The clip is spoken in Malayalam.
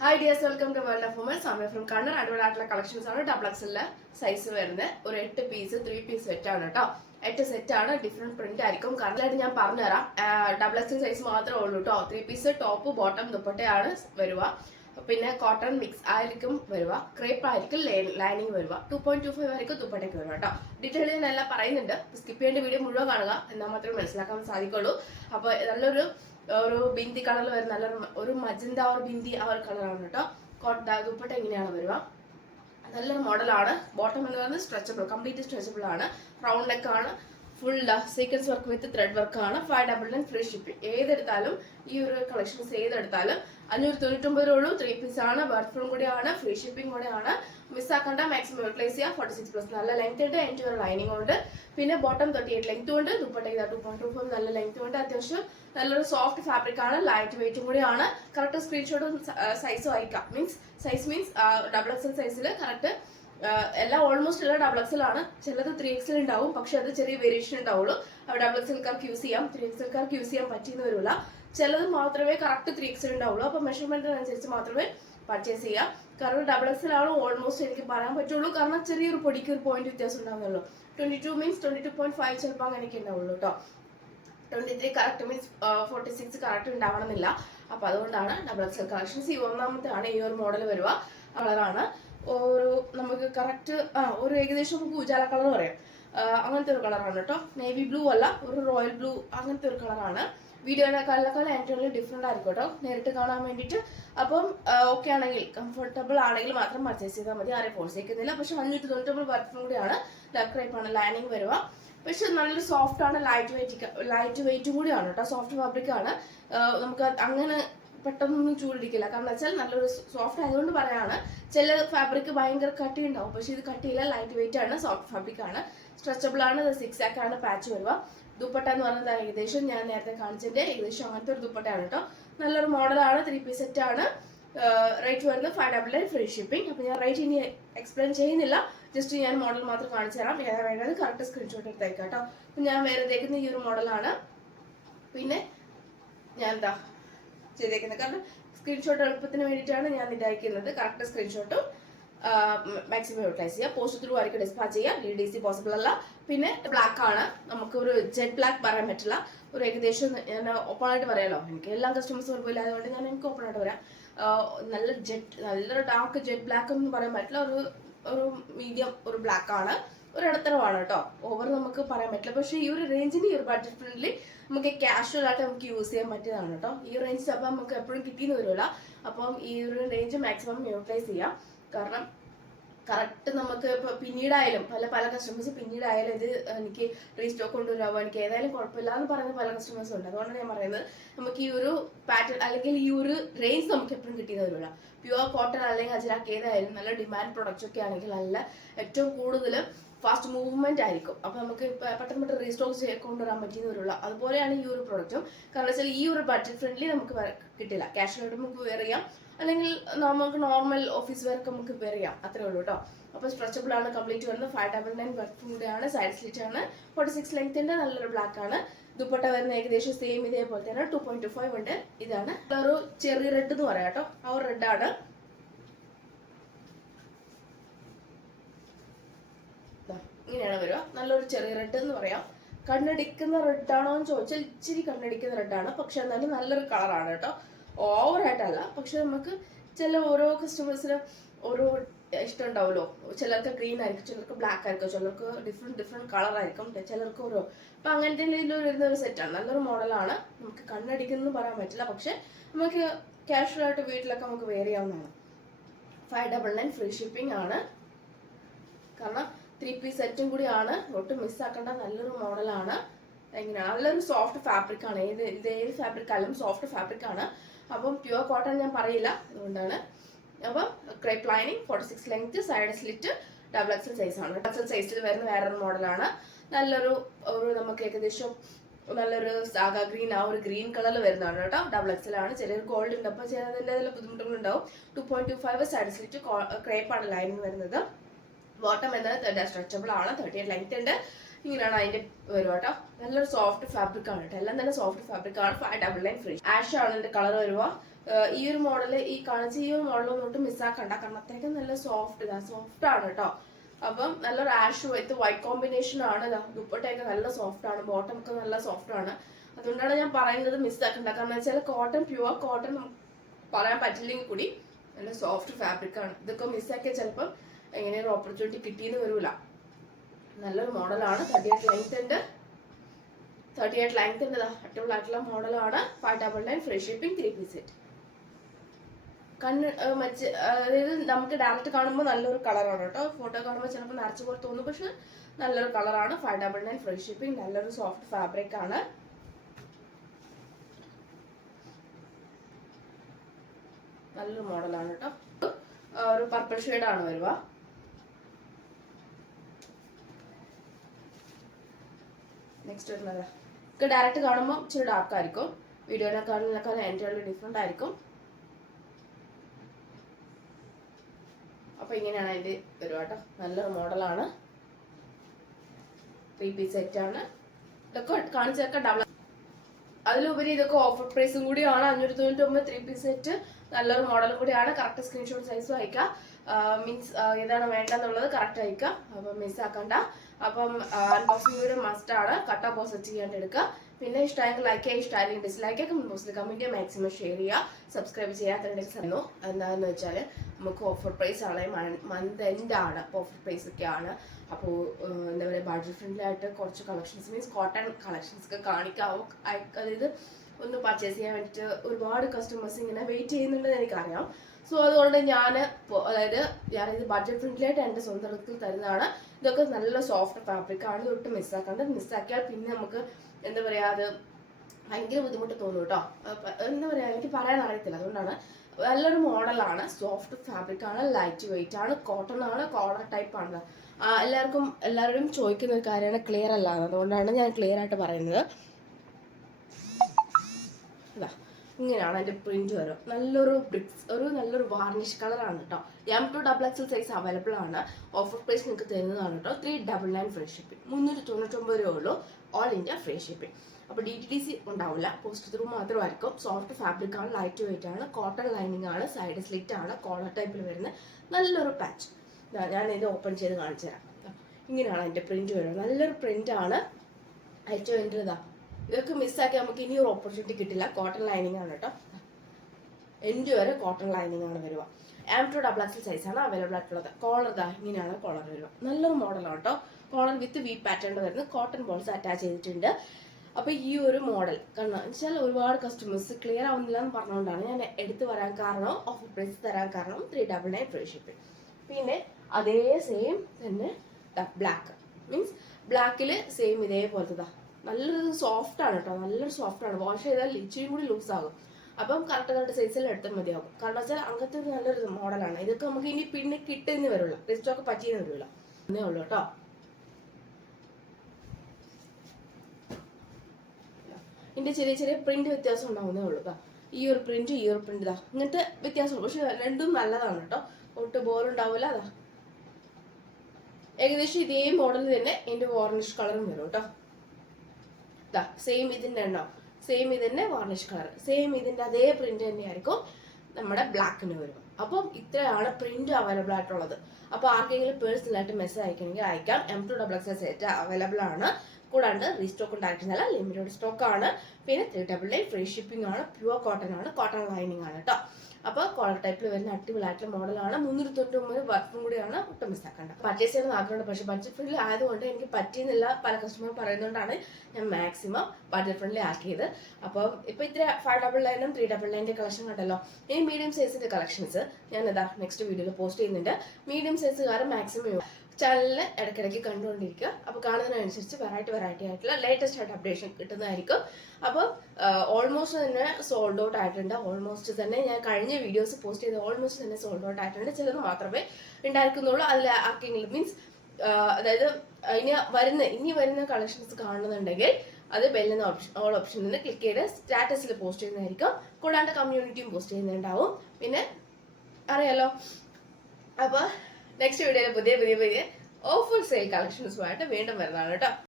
Hi dears, welcome to World of Women. I'm from Kannur. Advert collections are double XL size വരുന്നത് ഒരു 8 പീസ് 3 പീസ് സെറ്റ് ആണ് ട്ടോ. 8 സെറ്റ് ആണ്, ഡിഫറെന്റ് പ്രിന്റ് ആയിരിക്കും. കറക്റ്റായിട്ട് ഞാൻ പറഞ്ഞു തരാം. ഡബിൾ എക്സൽ സൈസ് മാത്രമേ ഉള്ളൂ ട്ടോ. 3 പീസ് ടോപ്പ് ബോട്ടം ദുപ്പട്ടയാണ് വരിക. പിന്നെ കോട്ടൺ മിക്സ് ആയിരിക്കും വരിക, ക്രേപ്പ് ആയിരിക്കും ലൈനിങ് വരിക. 2.25 ആയിരിക്കും ദുപ്പട്ടയ്ക്ക് വരിക കേട്ടോ. ഡീറ്റെയിൽ ഞാൻ എല്ലാം പറയുന്നുണ്ട്. സ്കിപ്പ് ചെയ്യേണ്ട വീഡിയോ മുഴുവൻ കാണുക, എന്നാൽ മാത്രമേ മനസ്സിലാക്കാൻ സാധിക്കുള്ളൂ. അപ്പോൾ നല്ലൊരു ബിന്ദി കളറിൽ വരുന്ന നല്ലൊരു മജന്ത ഒരു ബിന്ദി ആ ഒരു കളറാണ് കേട്ടോ. ദുപ്പട്ട എങ്ങനെയാണ് വരിക, നല്ലൊരു മോഡലാണ്. ബോട്ടം എന്ന് പറയുന്നത് സ്ട്രെച്ചബിൾ, കംപ്ലീറ്റ് സ്ട്രെച്ചബിൾ ആണ്. റൗണ്ട് നെക്ക് ആണ്, full sequence work with thread work ആണ്. 599 ഫ്രീ ഷിപ്പിംഗ്. ഏതെടുത്താലും ഈ ഒരു കളക്ഷൻസ് ഏതെടുത്താലും 599 ഉള്ളൂ. 3 പീസ് ആണ്, ബർത്ത്ഫും കൂടിയാണ്, ഫ്രീ ഷിപ്പിംഗ് കൂടെയാണ്. മിസ്സാക്കണ്ട, മാക്സിമം യൂട്ടിലൈസ് ചെയ്യാം. 46+ നല്ല ലെങ്ത് ഉണ്ട്, എൻഡ് വരെ ലൈനിങ് ഉണ്ട്. പിന്നെ ബോട്ടം 38 ലെങ്ത് ഉണ്ട്, ദുപ്പട്ടയ്ക്ക് 2.25 നല്ല ലെങ്ത് ഉണ്ട്. അത്യാവശ്യം നല്ലൊരു സോഫ്റ്റ് ഫാബ്രിക് ആണ്, ലൈറ്റ് വെയിറ്റും കൂടിയാണ്. കറക്റ്റ് സ്ക്രീൻഷോട്ടും സൈസും അയക്കാം. സൈസ് മീൻസ് ഡബിൾ എക്സൽ സൈസിൽ കറക്റ്റ് എല്ലാം ഓൾമോസ്റ്റ് എല്ലാം ഡബിൾ എക്സൽ ആണ്. ചിലത് 3XL ഉണ്ടാവും, പക്ഷെ അത് ചെറിയ വേരിയേഷൻ ഉണ്ടാവുള്ളൂ. ഡബിൾ എക്സൽക്കാർക്ക് യൂസ് ചെയ്യാം, 3XLക്കാർക്ക് യൂസ് ചെയ്യാൻ പറ്റിയെന്ന് വരില്ല. ചിലത് മാത്രമേ കറക്റ്റ് 3XL ഉണ്ടാവുള്ളൂ. അപ്പൊ മെഷർമെന്റിനനുസരിച്ച് മാത്രമേ പർച്ചേസ് ചെയ്യാം. കാരണം ഡബിൾ എക്സൽ ആണ് ഓൾമോസ്റ്റ് എനിക്ക് പറയാൻ പറ്റുള്ളൂ. കാരണം ചെറിയൊരു പൊടിക്ക് ഒരു പോയിന്റ് വ്യത്യാസം ഉണ്ടാവുന്നുള്ളൂ. 22 മീൻസ് 22.5 ചിലപ്പോൾ അങ്ങനെയൊക്കെ ഉണ്ടാവുള്ളൂ കേട്ടോ. 23 കറക്റ്റ് മീൻസ് 46 കറക്റ്റ് ഉണ്ടാവണമെന്നില്ല. അപ്പൊ അതുകൊണ്ടാണ് ഡബിൾ എക്സൽ കളക്ഷൻസ്. ഈ ഒന്നാമത്തെ ആണ് ഈ ഒരു മോഡൽ വരുക. കളറാണ് ഒരു നമുക്ക് കറക്റ്റ് ഒരു ഏകദേശം നമുക്ക് ഉജാല കളർ പറയാം. അങ്ങനത്തെ ഒരു കളറാണ് കേട്ടോ. നേവി ബ്ലൂ അല്ല, ഒരു റോയൽ ബ്ലൂ അങ്ങനത്തെ ഒരു കളറാണ്. വീഡിയോയിലേക്കാളേക്കാൾ ആക്ച്വലി ഡിഫറെന്റ് ആയിരിക്കും കേട്ടോ, നേരിട്ട് കാണാൻ വേണ്ടിയിട്ട്. അപ്പം ഓക്കെ ആണെങ്കിൽ, കംഫർട്ടബിൾ ആണെങ്കിൽ മാത്രം പർച്ചേസ് ചെയ്താൽ മതി. ആരെയും ഫോഴ്സ് ചെയ്യുന്നില്ല. പക്ഷെ 599 വർക്കും കൂടിയാണ്. ക്രേപ്പ് ആണ്, ലൈനിങ് വരുക. പക്ഷെ നല്ലൊരു സോഫ്റ്റ് ആണ്, ലൈറ്റ് വെയിറ്റും കൂടിയാണ് കേട്ടോ. സോഫ്റ്റ് ഫാബ്രിക് ആണ്. നമുക്ക് അങ്ങനെ പെട്ടെന്നൊന്നും ചൂടിരിക്കില്ല. കാരണം വെച്ചാൽ നല്ലൊരു സോഫ്റ്റ് ആയതുകൊണ്ട് പറയാണ്. ചില ഫാബ്രിക് ഭയങ്കര കട്ടി ഉണ്ടാവും, പക്ഷെ ഇത് കട്ടിയില്ല, ലൈറ്റ് വെയിറ്റ് ആണ്, സോഫ്റ്റ് ഫാബ്രിക് ആണ്, സ്ട്രെച്ചബിൾ ആണ്. 6 ആണ് പാച്ച് വരുക. ദുപ്പട്ട എന്ന് പറയുന്നത് ഏകദേശം ഞാൻ നേരത്തെ കാണിച്ചതിന്റെ ഏകദേശം അങ്ങനത്തെ ഒരു ദുപ്പട്ടയാണ് കേട്ടോ. നല്ലൊരു മോഡലാണ്, 3 പീസ് സെറ്റ് ആണ്. റേറ്റ് വരുന്നത് 599 ഫ്രീ ഷിപ്പിംഗ്. അപ്പൊ ഞാൻ റേറ്റ് ഇനി എക്സ്പ്ലെയിൻ ചെയ്യുന്നില്ല, ജസ്റ്റ് ഞാൻ മോഡൽ മാത്രം കാണിച്ചു തരാം. ഏതാ വേണ്ടത് കറക്റ്റ് സ്ക്രീൻഷോട്ട് എടുത്തേക്കാം കേട്ടോ. അപ്പൊ ഞാൻ വേറെ തേക്കുന്ന ഈ ഒരു മോഡലാണ്. പിന്നെ ഞാൻ എന്താ ചെയ്തേക്കുന്നത്, കാരണം സ്ക്രീൻഷോട്ട് എളുപ്പത്തിന് വേണ്ടിയിട്ടാണ് ഞാൻ ഇതായിരിക്കുന്നത്. കറക്റ്റ് സ്ക്രീൻഷോട്ടും മാക്സിമം യൂട്ടിലൈസ് ചെയ്യുക. പോസ്റ്റ് ത്രൂ ആയിരിക്കും ഡിസ്പാച്ച് ചെയ്യുക. DDC പോസിബിൾ അല്ല. പിന്നെ ബ്ലാക്ക് ആണ്, നമുക്ക് ഒരു ജെറ്റ് ബ്ലാക്ക് പറയാൻ പറ്റില്ല. ഒരു ഏകദേശം ഞാൻ ഓപ്പൺ ആയിട്ട് പറയാലോ, എനിക്ക് എല്ലാ കസ്റ്റമേഴ്സും ഒരുപോലെ ആയതുകൊണ്ട് ഞാൻ എനിക്ക് ഓപ്പൺ ആയിട്ട് പറയാം. നല്ലൊരു ഡാർക്ക് ജെറ്റ് ബ്ലാക്ക് എന്ന് പറയാൻ പറ്റില്ല. ഒരു മീഡിയം ഒരു ബ്ലാക്ക് ആണ്, ഒരു ഇടത്തരമാണ് കേട്ടോ. ഓവർ നമുക്ക് പറയാൻ പറ്റില്ല. പക്ഷേ ഈ ഒരു റേഞ്ചിന്, ഈ ഒരു ബഡ്ജറ്റ് ഫ്രണ്ട്ലി നമുക്ക് കാഷ്വൽ ആയിട്ട് നമുക്ക് യൂസ് ചെയ്യാൻ പറ്റിയതാണ് കേട്ടോ. ഈ റേഞ്ച് അപ്പം നമുക്ക് എപ്പോഴും കിട്ടിയെന്ന് വരില്ല. അപ്പം ഈ ഒരു റേഞ്ച് മാക്സിമം യൂട്ടിലൈസ് ചെയ്യാം. കാരണം കറക്റ്റ് നമുക്ക് ഇപ്പൊ പിന്നീടായാലും പല കസ്റ്റമേഴ്സ് പിന്നീടായാലും ഇത് എനിക്ക് റീസ്റ്റോക്ക് കൊണ്ടുവരാമോ, എനിക്ക് ഏതായാലും കുഴപ്പമില്ല എന്ന് പറയുന്ന പല കസ്റ്റമേഴ്സും ഉണ്ട്. അതുകൊണ്ടാണ് ഞാൻ പറയുന്നത്, നമുക്ക് ഈ ഒരു പാറ്റേൺ അല്ലെങ്കിൽ ഈ ഒരു റേഞ്ച് നമുക്ക് എപ്പോഴും കിട്ടിയെന്ന് വരില്ല. പ്യുവർ കോട്ടൺ അല്ലെങ്കിൽ അജരാക്ക് ഏതായാലും നല്ല ഡിമാൻഡ് പ്രൊഡക്റ്റ് ഒക്കെ ആണെങ്കിൽ നല്ല ഏറ്റവും കൂടുതൽ ഫാസ്റ്റ് മൂവ്മെന്റ് ആയിരിക്കും. അപ്പൊ നമുക്ക് പെട്ടെന്ന് റീസ്റ്റോക്ക് കൊണ്ടുവരാൻ പറ്റിയെന്ന് വരില്ല. അതുപോലെയാണ് ഈ ഒരു പ്രൊഡക്റ്റും. കാരണം വെച്ചാൽ ഈ ഒരു ബഡ്ജറ്റ് ഫ്രണ്ട്ലി നമുക്ക് കിട്ടില്ല. ക്യാഷ്വലായിട്ട് നമുക്ക് വെയർ ചെയ്യാം, അല്ലെങ്കിൽ നമുക്ക് നോർമൽ ഓഫീസ് വെയർക്ക് നമുക്ക് വെയർ ചെയ്യാം, അത്രേ ഉള്ളൂ കേട്ടോ. അപ്പോൾ സ്ട്രെച്ചബിൾ ആണ്, കംപ്ലീറ്റ് വരുന്നത് 599 വർക്കും കൂടെയാണ്. സൈഡ് സ്ലിറ്റ് ആണ്, 46 ലെങ്ത്തിന്റെ നല്ലൊരു ബ്ലാക്ക് ആണ്. ദുപ്പട്ട വരുന്ന ഏകദേശം സെയിം ഇതേപോലെ തന്നെ 2.25 ഉണ്ട്. ഇതാണ് ഒരു ചെറിയ റെഡ് എന്ന് പറയാം കേട്ടോ. ആ ഒരു റെഡ് ആണ്. ഇങ്ങനെയാണ് വരിക. നല്ലൊരു ചെറിയ റെഡ് എന്ന് പറയാം. കണ്ണടിക്കുന്ന റെഡ് ആണോ എന്ന് ചോദിച്ചാൽ ഇച്ചിരി കണ്ണടിക്കുന്ന റെഡാണ്, പക്ഷെ എന്നാലും നല്ലൊരു കളറാണ് കേട്ടോ. ഓവറായിട്ടല്ല, പക്ഷെ നമുക്ക് ഓരോ കസ്റ്റമേഴ്സിനും ഓരോ ഇഷ്ടം ഉണ്ടാവുമല്ലോ. ചിലർക്ക് ഗ്രീൻ ആയിരിക്കും, ചിലർക്ക് ബ്ലാക്ക് ആയിരിക്കും, ചിലർക്ക് ഡിഫറെന്റ് കളർ ആയിരിക്കും, ചിലർക്ക് ഓരോ. അപ്പൊ അങ്ങനത്തെ വരുന്ന ഒരു സെറ്റാണ്. നല്ലൊരു മോഡലാണ്. നമുക്ക് കണ്ണടിക്കുന്നു പറയാൻ പറ്റില്ല, പക്ഷെ നമുക്ക് കാഷ്വൽ ആയിട്ട് വീട്ടിലൊക്കെ നമുക്ക് വെയർ ചെയ്യാവുന്നതാണ്. 599 ഫ്രീ ഷിപ്പിംഗ് ആണ്. കാരണം 3 പീസ് സെറ്റും കൂടിയാണ്, ഒട്ടും മിസ്സാക്കേണ്ട നല്ലൊരു മോഡലാണ്. എങ്ങനെയാണ്, നല്ലൊരു സോഫ്റ്റ് ഫാബ്രിക് ആണ്. ഏത് ഫാബ്രിക് ആയാലും സോഫ്റ്റ് ഫാബ്രിക് ആണ്. അപ്പം പ്യുവർ കോട്ടൺ ഞാൻ പറയില്ല, അതുകൊണ്ടാണ്. അപ്പം crepe lining, 46 length, side slit, double XL size ആണ്. എക്സൽ സൈസിൽ വരുന്ന വേറൊരു മോഡലാണ്. നല്ലൊരു നമുക്ക് ഏകദേശം നല്ലൊരു സാഗ ഗ്രീൻ, ആ ഒരു ഗ്രീൻ കളറിൽ വരുന്നതാണ് കേട്ടോ. ഡബിൾ എക്സൽ ആണ്. ചിലർ ഗോൾഡ് ഉണ്ട്, അപ്പൊ ചിലതിൻ്റെ ബുദ്ധിമുട്ടുകളുണ്ടാവും. 2.25 സൈഡ് സ്ലിറ്റ്, ക്രേപ്പ് ആണ് ലൈനിങ് വരുന്നത്. ബോട്ടം എന്നത് സ്ട്രെച്ചബിൾ ആണ്, 38 ലെങ്ത് ഉണ്ട്. ഇങ്ങനെയാണ് അതിന്റെ വരും കേട്ടോ. നല്ലൊരു സോഫ്റ്റ് ഫാബ്രിക് ആണ് കേട്ടോ. എല്ലാം തന്നെ സോഫ്റ്റ് ഫാബ്രിക് ആണ്. 599 ഫ്രീ. ആഷ് ആണ് ഇതിന്റെ കളർ വരുക. ഈ ഒരു മോഡല് ഈ കാണിച്ച ഈ ഒരു മോഡലൊന്നും ഒട്ടും മിസ്സാക്കണ്ട, കാരണം അത്രയ്ക്കും നല്ല സോഫ്റ്റ് ആണ് കേട്ടോ. അപ്പം നല്ലൊരു ആഷ് വിത്ത് വൈറ്റ് കോമ്പിനേഷൻ ആണ്. ദുപ്പട്ടയൊക്കെ നല്ല സോഫ്റ്റ് ആണ്, ബോട്ടം ഒക്കെ നല്ല സോഫ്റ്റ് ആണ്. അതുകൊണ്ടാണ് ഞാൻ പറയുന്നത് മിസ്സാക്കണ്ട. കാരണം വെച്ചാൽ കോട്ടൺ, പ്യുവർ കോട്ടൺ പറയാൻ പറ്റില്ലെങ്കിൽ കൂടി നല്ല സോഫ്റ്റ് ഫാബ്രിക് ആണ്. ഇതൊക്കെ മിസ്സാക്കിയ ചിലപ്പം എങ്ങനെയൊരു ഓപ്പർച്യൂണിറ്റി കിട്ടിയെന്ന് വരൂല. നല്ലൊരു മോഡലാണ്. 38 ലെങ്ത് ഉണ്ട്, 38 ലെങ്ത് ഉണ്ട്. അടിപൊളിയായിട്ടുള്ള മോഡലാണ്. 599 ഫ്രീ ഷിപ്പിംഗ്, 3 പീസ് സെറ്റ്. അതായത് നമുക്ക് ഡയറക്റ്റ് കാണുമ്പോൾ നല്ലൊരു കളറാണ് കേട്ടോ. ഫോട്ടോ കാണുമ്പോൾ ചിലപ്പോൾ നിറച്ച് പോലെ തോന്നും, പക്ഷെ നല്ലൊരു കളറാണ്. 599 ഫ്രീ ഷിപ്പിംഗ്. നല്ലൊരു സോഫ്റ്റ് ഫാബ്രിക് ആണ്. നല്ലൊരു മോഡലാണ് കേട്ടോ. ഒരു പർപ്പിൾ ഷെയ്ഡാണ് വരുക. നെക്സ്റ്റ് വരുന്നത് ഡയറക്റ്റ് കാണുമ്പോൾ ഇച്ചിരി ഡാർക്ക് ആയിരിക്കും, വീഡിയോയിനെക്കാളും എൻറ്റയർലി ഡിഫറെന്റ് ആയിരിക്കും. അപ്പൊ ഇങ്ങനെയാണ് അതിന്റെ വരുക കേട്ടോ. നല്ലൊരു മോഡലാണ്. 3 പീസ് സെറ്റ് ആണ്. ഇതൊക്കെ കാണിച്ചൊക്കെ ഡബിൾ. അതിലുപരി ഇതൊക്കെ ഓഫർ പ്രൈസും കൂടിയാണ്. 599 3 പീസ് സെറ്റ്. നല്ലൊരു മോഡലും കൂടിയാണ്. കറക്റ്റ് സ്ക്രീൻഷോട്ട് സൈസും അയക്കാം. മീൻസ് ഏതാണ് വേണ്ടെന്നുള്ളത് കറക്റ്റ് അയക്കാം. അപ്പം മിസ്സാക്കണ്ട. അപ്പം അൺബോക്സിംഗ് വീഡിയോ മസ്റ്റ് ആണ്. കട്ട പോസ്റ്റ് ചെയ്യാണ്ട് എടുക്കുക. പിന്നെ ഇഷ്ടമായെങ്കിൽ ലൈക്ക് ചെയ്യുക, ഇഷ്ടമായെങ്കിൽ ഡിസ്ലൈക്ക് ചെയ്യുക, ബോക്സിൽ കമന്റ് ചെയ്യുക, മാക്സിമം ഷെയർ ചെയ്യുക. സബ്സ്ക്രൈബ് ചെയ്യാത്തതിന്റെ സമയം എന്താണെന്ന് വെച്ചാൽ നമുക്ക് ഓഫർ പ്രൈസ് ആണ്, മന്ത് എൻഡ് ആണ്. അപ്പോൾ ഓഫർ പ്രൈസ് ഒക്കെയാണ്. അപ്പോൾ എന്താ പറയുക, ബഡ്ജറ്റ് ഫ്രണ്ട്ലി ആയിട്ട് കുറച്ച് കളക്ഷൻസ്, മീൻസ് കോട്ടൺ കളക്ഷൻസ് ഒക്കെ കാണിക്കാവോ. അതായത് ഒന്ന് പർച്ചേസ് ചെയ്യാൻ വേണ്ടിയിട്ട് ഒരുപാട് കസ്റ്റമേഴ്സ് ഇങ്ങനെ വെയിറ്റ് ചെയ്യുന്നുണ്ടെന്ന് എനിക്കറിയാം. സോ അതുകൊണ്ട് ഞാനിത് ബഡ്ജറ്റ് ഫ്രണ്ട്ലി ആയിട്ട് എൻ്റെ സ്വന്തം റിസ്കിൽ തരുന്നതാണ്. ഇതൊക്കെ നല്ല സോഫ്റ്റ് ഫാബ്രിക് ആണ്. ഇതൊട്ട് മിസ്സാക്കാണ്ട്. മിസ്സാക്കിയാൽ പിന്നെ നമുക്ക് എന്താ പറയുക, അത് ഭയങ്കര ബുദ്ധിമുട്ട് തോന്നും കേട്ടോ. എന്താ പറയുക, എനിക്ക് പറയാൻ അറിയത്തില്ല. അതുകൊണ്ടാണ്. നല്ലൊരു മോഡലാണ്, സോഫ്റ്റ് ഫാബ്രിക് ആണ്, ലൈറ്റ് വെയിറ്റ് ആണ്, കോട്ടൺ ആണ്, കോളർ ടൈപ്പ് ആണ്. എല്ലാവരും ചോദിക്കുന്ന ഒരു കാര്യമാണ് ക്ലിയർ അല്ല, അതുകൊണ്ടാണ് ഞാൻ ക്ലിയർ ആയിട്ട് പറയുന്നത്. ഇങ്ങനെയാണ് അതിന്റെ പ്രിന്റ് വരും. നല്ലൊരു വാർണിഷ് കളറാണ് കേട്ടോ. M2XXL സൈസ് അവൈലബിൾ ആണ്. ഓഫർ പ്രൈസ് നിങ്ങൾക്ക് തരുന്നതാണ് കേട്ടോ. 399 ഫ്രീ ഷിപ്പിംഗ്, 399 രൂപ ഉള്ളൂ. All India free shipping. അപ്പോൾ DTDC ഉണ്ടാവില്ല, പോസ്റ്റ് ത്രൂ മാത്രമായിരിക്കും. സോഫ്റ്റ് ഫാബ്രിക് ആണ്, ലൈറ്റ് വെയിറ്റ് ആണ്, കോട്ടൺ ലൈനിങ് ആണ്, സൈഡ് സ്ലിറ്റ് ആണ്, കോളർ ടൈപ്പിൽ വരുന്ന നല്ലൊരു പാച്ച്. ഞാൻ ഇത് ഓപ്പൺ ചെയ്ത് കാണിച്ചു തരാം. ഇങ്ങനെയാണ് അതിന്റെ പ്രിന്റ് വരുന്നത്. നല്ലൊരു പ്രിന്റ് ആണ്. ഏറ്റവും എൻ്റെ ഇതൊക്കെ മിസ്സാക്കി നമുക്ക് ഇനി ഒരു ഓപ്പർച്യൂണിറ്റി കിട്ടില്ല. കോട്ടൺ ലൈനിങ് ആണ് കേട്ടോ. എൻഡ് വരെ കോട്ടൺ ലൈനിങ് ആണ് വരിക. M2XXL സൈസാണ് അവൈലബിൾ ആയിട്ടുള്ളത്. കോളർ ഇങ്ങനെയാണ് കോളർ വരിക. നല്ലൊരു മോഡലാണ് കേട്ടോ. കോളർ വിത്ത് വി പാറ്റേൺ വരുന്നത്, കോട്ടൺ ബോൾസ് അറ്റാച്ച് ചെയ്തിട്ടുണ്ട്. അപ്പൊ ഈ ഒരു മോഡൽ കാരണം വെച്ചാൽ ഒരുപാട് കസ്റ്റമേഴ്സ് ക്ലിയർ ആവുന്നില്ല എന്ന് പറഞ്ഞുകൊണ്ടാണ് ഞാൻ എടുത്തു വരാൻ കാരണം, ഓഫർ പ്രൈസ് തരാൻ കാരണം. 399 ഫ്രീ ഷിപ്പിംഗ്. പിന്നെ അതേ സെയിം തന്നെ ബ്ലാക്ക്, മീൻസ് ബ്ലാക്കില് സെയിം ഇതേപോലത്തെ നല്ലൊരു സോഫ്റ്റ് ആണ് കേട്ടോ. നല്ലൊരു സോഫ്റ്റ് ആണ്. വാഷ് ചെയ്താൽ ഇച്ചിരി കൂടി ലൂസ് ആകും. അപ്പം കറക്റ്റ് സൈസിൽ എടുത്താൽ മതിയാകും. കാരണം വെച്ചാൽ അങ്ങനത്തെ ഒരു നല്ലൊരു മോഡലാണ്. ഇതൊക്കെ നമുക്ക് ഇനി പിന്നെ കിട്ടുന്നേ വരുള്ളൂ, റീസ്റ്റോക്ക് പറ്റിയെന്ന് വരില്ല എന്നേ ഉള്ളൂ കേട്ടോ. ഇതിന്റെ ചെറിയ ചെറിയ പ്രിന്റ് വ്യത്യാസം ഉണ്ടാവുന്നേ ഉള്ളൂ. ഈ ഒരു പ്രിന്റ് ഇങ്ങനത്തെ വ്യത്യാസമുള്ളൂ. പക്ഷെ രണ്ടും നല്ലതാണ് കേട്ടോ. ഒട്ട് ബോറുണ്ടാവില്ല. ഏകദേശം ഇതേ മോഡൽ തന്നെ ഇതിന്റെ വാർണിഷ് കളറും വരും കേട്ടോ. സെയിം ഇതിന്റെ സെയിം ഇതിന്റെ വാർണിഷ് കളർ, സെയിം ഇതിന്റെ അതേ പ്രിന്റ് തന്നെയായിരിക്കും നമ്മുടെ ബ്ലാക്കിന് വരും. അപ്പം ഇത്രയാണ് പ്രിന്റ് അവൈലബിൾ ആയിട്ടുള്ളത്. അപ്പൊ ആർക്കെങ്കിലും പേഴ്സണൽ ആയിട്ട് മെസ്സേജ് അയക്കണമെങ്കിൽ അയക്കാം. M2XXL സെറ്റ് അവൈലബിൾ ആണ്. കൂടാണ്ട് റീസ്റ്റോക്ക് ഉണ്ടായിരുന്നില്ല, ലിമിറ്റഡ് സ്റ്റോക്ക് ആണ്. പിന്നെ 399 ഫ്രീ ഷിപ്പിംഗ് ആണ്. പ്യുവർ കോട്ടൺ ആണ്, കോട്ടൺ ലൈനിങ് ആണ് കേട്ടോ. അപ്പോൾ കോളർ ടൈപ്പിൽ വരുന്ന അടിപൊളിയായിട്ടുള്ള മോഡലാണ്. 399 വർക്കും കൂടിയാണ്. ഒട്ടും മിസ്സാക്കണ്ട. പർച്ചേസ് ചെയ്യുന്ന ആഗ്രഹമുണ്ട്, പക്ഷെ ബഡ്ജറ്റ് ഫ്രണ്ട്ലി ആയതുകൊണ്ട് എനിക്ക് പറ്റിയെന്നില്ല. പല കസ്റ്റമർ പറയുന്നതുകൊണ്ടാണ് ഞാൻ മാക്സിമം ബഡ്ജറ്റ് ഫ്രണ്ട്ലി ആക്കിയത്. അപ്പം ഇപ്പൊ ഇത്ര 599 399 കളക്ഷൻ കണ്ടല്ലോ. ഈ മീഡിയം സൈസിന്റെ കളക്ഷൻസ് ഞാൻ നെക്സ്റ്റ് വീഡിയോയിൽ പോസ്റ്റ് ചെയ്യുന്നുണ്ട്. മീഡിയം സൈസുകാരൻ മാക്സിമം ചാനലിൽ ഇടയ്ക്കിടയ്ക്ക് കണ്ടുകൊണ്ടിരിക്കുക. അപ്പോൾ കാണുന്നതിനനുസരിച്ച് വെറൈറ്റി ആയിട്ടുള്ള ലേറ്റസ്റ്റ് ആയിട്ട് അപ്ഡേഷൻ കിട്ടുന്നതായിരിക്കും. അപ്പോൾ ഓൾമോസ്റ്റ് തന്നെ സോൾഡ് ഔട്ട് ആയിട്ടുണ്ട്. ഓൾമോസ്റ്റ് തന്നെ ഞാൻ കഴിഞ്ഞ വീഡിയോസ് പോസ്റ്റ് ചെയ്ത് ഓൾമോസ്റ്റ് തന്നെ സോൾഡ് ഔട്ട് ആയിട്ടുണ്ട്. ചിലത് മാത്രമേ ഉണ്ടായിരിക്കുന്നുള്ളൂ. അതിൽ ആർക്കെങ്കിലും മീൻസ് അതായത് ഇനി വരുന്ന കളക്ഷൻസ് കാണുന്നുണ്ടെങ്കിൽ അത് ബെല്ലെന്ന ഓൾ ഓപ്ഷൻ നിന്ന് ക്ലിക്ക് ചെയ്ത് സ്റ്റാറ്റസിൽ പോസ്റ്റ് ചെയ്യുന്നതായിരിക്കും. കൂടാണ്ട് കമ്മ്യൂണിറ്റിയും പോസ്റ്റ് ചെയ്യുന്നുണ്ടാവും. പിന്നെ അറിയാലോ. അപ്പോൾ നെക്സ്റ്റ് വീഡിയോയിൽ പുതിയ ഓഫർ സെയിൽ കളക്ഷൻസുമായിട്ട് വീണ്ടും വരുന്നതാണ് കേട്ടോ.